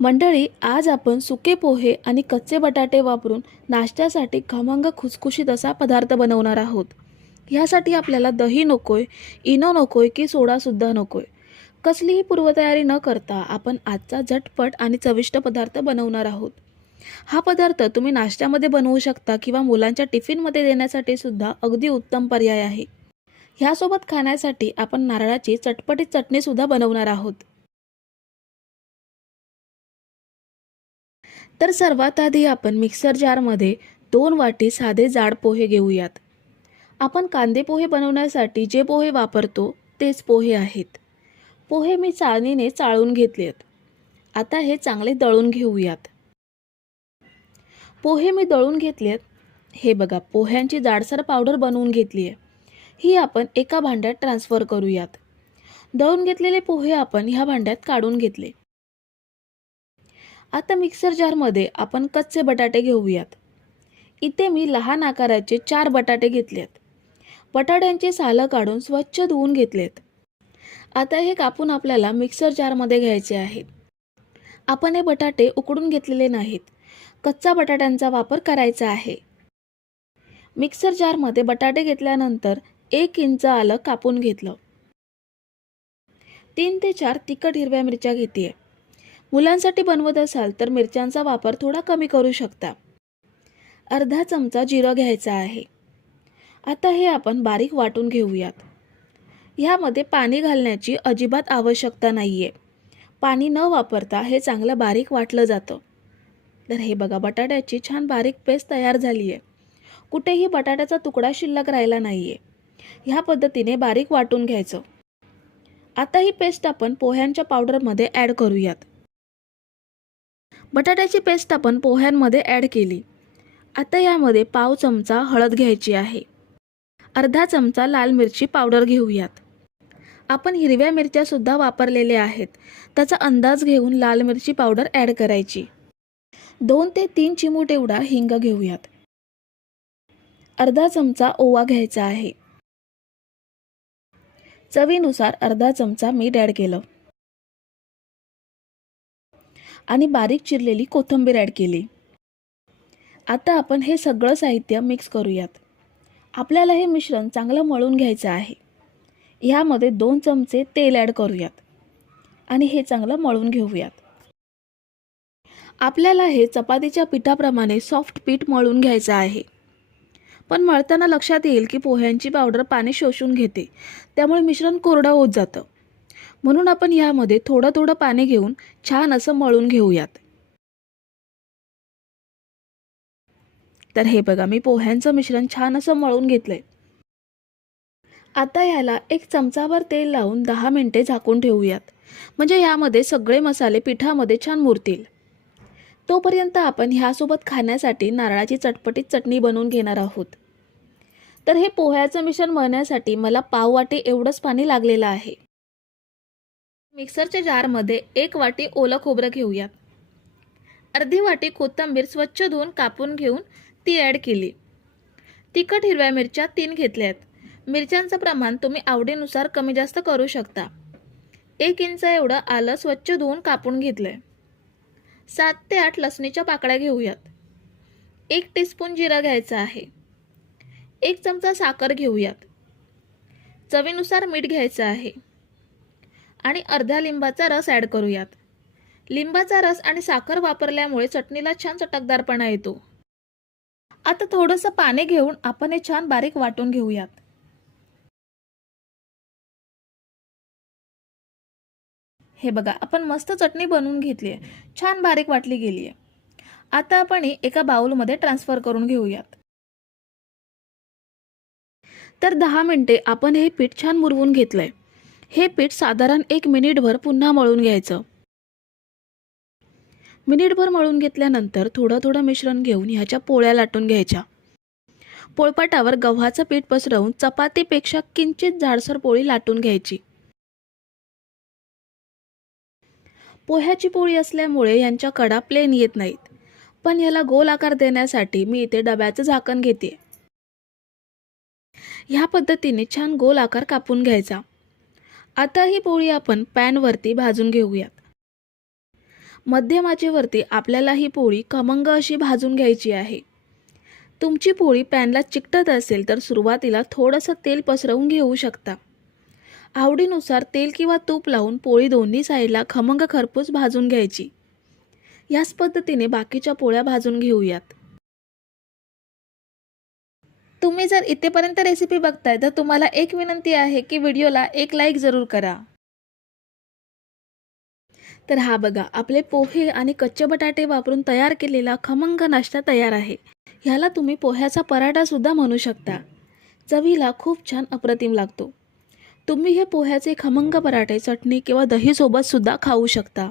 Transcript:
मंडळी आज आपण सुके पोहे आणि कच्चे बटाटे वापरून नाश्त्यासाठी खमंग खुसखुशीत असा पदार्थ बनवणार आहोत. ह्यासाठी आपल्याला दही नकोय इनो नकोय की सोडासुद्धा नकोय. कसलीही पूर्वतयारी न करता आपण आजचा झटपट आणि चविष्ट पदार्थ बनवणार आहोत. हा पदार्थ तुम्ही नाश्त्यामध्ये बनवू शकता किंवा मुलांच्या टिफिनमध्ये देण्यासाठी सुद्धा अगदी उत्तम पर्याय आहे. ह्यासोबत खाण्यासाठी आपण नारळाची चटपटीत चटणीसुद्धा बनवणार आहोत. तर सर्वात आधी आपण मिक्सर जारमध्ये दोन वाटी साधे जाड पोहे घेऊयात. आपण कांदे पोहे बनवण्यासाठी जे पोहे वापरतो तेच पोहे आहेत. पोहे मी चाळणीने चाळून घेतलेत. आता हे चांगले दळून घेऊयात. पोहे मी दळून घेतलेत. हे बघा पोह्यांची जाडसर पावडर बनवून घेतली आहे. ही आपण एका भांड्यात ट्रान्सफर करूयात. दळून घेतलेले पोहे आपण ह्या भांड्यात काढून घेतले. आता मिक्सर जारमध्ये आपण कच्चे बटाटे घेऊयात. इथे मी लहान आकाराचे चार बटाटे घेतलेत. बटाट्यांची सालं काढून स्वच्छ धुवून घेतलेत. आता हे कापून आपल्याला मिक्सर जारमध्ये घ्यायचे आहेत आपण हे बटाटे उकडून घेतलेले नाहीत. कच्चा बटाट्यांचा वापर करायचा आहे. मिक्सर जारमध्ये बटाटे घेतल्यानंतर एक इंच आलं कापून घेतलं. तीन ते चार तिखट हिरव्या मिरच्या घेते मुलांसाठी बनवत असाल तर मिरच्यांचा वापर थोडा कमी करू शकता. अर्धा चमचा जिरं घ्यायचा आहे. आता हे आपण बारीक वाटून घेऊयात. ह्यामध्ये पाणी घालण्याची अजिबात आवश्यकता नाही आहे पाणी न वापरता हे चांगलं बारीक वाटलं जातं. तर हे बघा बटाट्याची छान बारीक पेस्ट तयार झाली आहे कुठेही बटाट्याचा तुकडा शिल्लक राहिला नाही आहे ह्या पद्धतीने बारीक वाटून घ्यायचं. आता ही पेस्ट आपण पोह्यांच्या पावडरमध्ये ॲड करूयात. बटाट्याची पेस्ट आपण पोह्यांमध्ये ॲड केली. आता यामध्ये पाव चमचा हळद घ्यायची आहे. अर्धा चमचा लाल मिरची पावडर घेऊयात. आपण हिरव्या मिरच्यासुद्धा वापरलेल्या आहेत. त्याचा अंदाज घेऊन लाल मिरची पावडर ॲड करायची. दोन ते तीन चिमूट एवढा हिंग घेऊयात. अर्धा चमचा ओवा घ्यायचा आहे. चवीनुसार अर्धा चमचा मीठ ॲड केलं. आणि बारीक चिरलेली कोथिंबीर ॲड केली. आता आपण हे सगळं साहित्य मिक्स करूयात. आपल्याला हे मिश्रण चांगलं मळून घ्यायचं आहे. ह्यामध्ये दोन चमचे तेल ॲड करूयात. आणि हे चांगलं मळून घेऊयात. आपल्याला हे चपातीच्या पिठाप्रमाणे सॉफ्ट पीठ मळून घ्यायचं आहे. पण मळताना लक्षात येईल की पोह्यांची पावडर पाणी शोषून घेते. त्यामुळे मिश्रण कोरडं होत जातं. म्हणून आपण यामध्ये थोडं थोडं पाणी घेऊन छान असं मळून घेऊयात. तर हे बघा मी पोह्यांचं मिश्रण छान असं मळून घेतलंय. आता याला एक चमचाभर तेल लावून दहा मिनटे झाकून ठेवूयात. म्हणजे यामध्ये सगळे मसाले पिठामध्ये छान मुरतील. तोपर्यंत आपण ह्यासोबत खाण्यासाठी नारळाची चटपटीत चटणी बनवून घेणार आहोत. तर हे पोह्याचं मिश्रण मळण्यासाठी मला पाववाटे एवढंच पाणी लागलेलं आहे. मिक्सरच्या जारमध्ये एक वाटी ओलं खोबरं घेऊयात. अर्धी वाटी कोथिंबीर स्वच्छ धुवून कापून घेऊन ती ॲड केली. तिखट हिरव्या मिरच्या तीन घेतल्यात. मिरच्यांचं प्रमाण तुम्ही आवडीनुसार कमी जास्त करू शकता. एक इंच एवढं आलं स्वच्छ धुवून कापून घेतलं आहे सात ते आठ लसणीच्या पाकळ्या घेऊयात. एक टीस्पून जिरा घ्यायचा आहे. एक चमचा साखर घेऊयात. चवीनुसार मीठ घ्यायचं आहे. आणि अर्ध्या लिंबाचा रस ॲड करूयात. लिंबाचा रस आणि साखर वापरल्यामुळे चटणीला छान चटकदारपणा येतो. आता थोडंसं पाणी घेऊन आपण हे छान बारीक वाटून घेऊयात. हे बघा आपण मस्त चटणी बनवून घेतली आहे. छान बारीक वाटली गेली आहे. आता आपण एका बाउलमध्ये ट्रान्सफर करून घेऊयात. तर दहा मिनटे आपण हे पीठ छान मुरवून घेतलंय. हे पीठ साधारण एक मिनिटभर पुन्हा मळून घ्यायचं. मिनिटभर मळून घेतल्यानंतर थोडं थोडं मिश्रण घेऊन ह्याच्या पोळ्या लाटून घ्यायच्या. पोळपाटावर गव्हाचं पीठ पसरवून चपातीपेक्षा किंचित जाडसर पोळी लाटून घ्यायची. पोह्याची पोळी असल्यामुळे यांच्या कडा प्लेन येत नाहीत. पण याला गोल आकार देण्यासाठी मी इथे डब्याचं झाकण घेते. ह्या पद्धतीने छान गोल आकार कापून घ्यायचा. आता ही पोळी आपण पॅनवरती भाजून घेऊयात. मध्यम आचेवरती आपल्याला ही पोळी खमंग अशी भाजून घ्यायची आहे. तुमची पोळी पॅनला चिकटत असेल तर सुरुवातीला थोडंसं तेल पसरवून घेऊ शकता. आवडीनुसार तेल किंवा तूप लावून पोळी दोन्ही साईडला खमंग खरपूस भाजून घ्यायची. याच पद्धतीने बाकीच्या पोळ्या भाजून घेऊयात. तुम्ही जर इथेपर्यंत रेसिपी बघताय तर तुम्हाला एक विनंती आहे की व्हिडिओला एक लाईक जरूर करा. तर हा बघा आपले पोहे आणि कच्चे बटाटे वापरून तयार केलेला खमंग नाश्ता तयार आहे. ह्याला तुम्ही पोह्याचा पराठासुद्धा म्हणू शकता. चवीला खूप छान अप्रतिम लागतो. तुम्ही हे पोह्याचे खमंग पराठे चटणी किंवा दहीसोबतसुद्धा खाऊ शकता.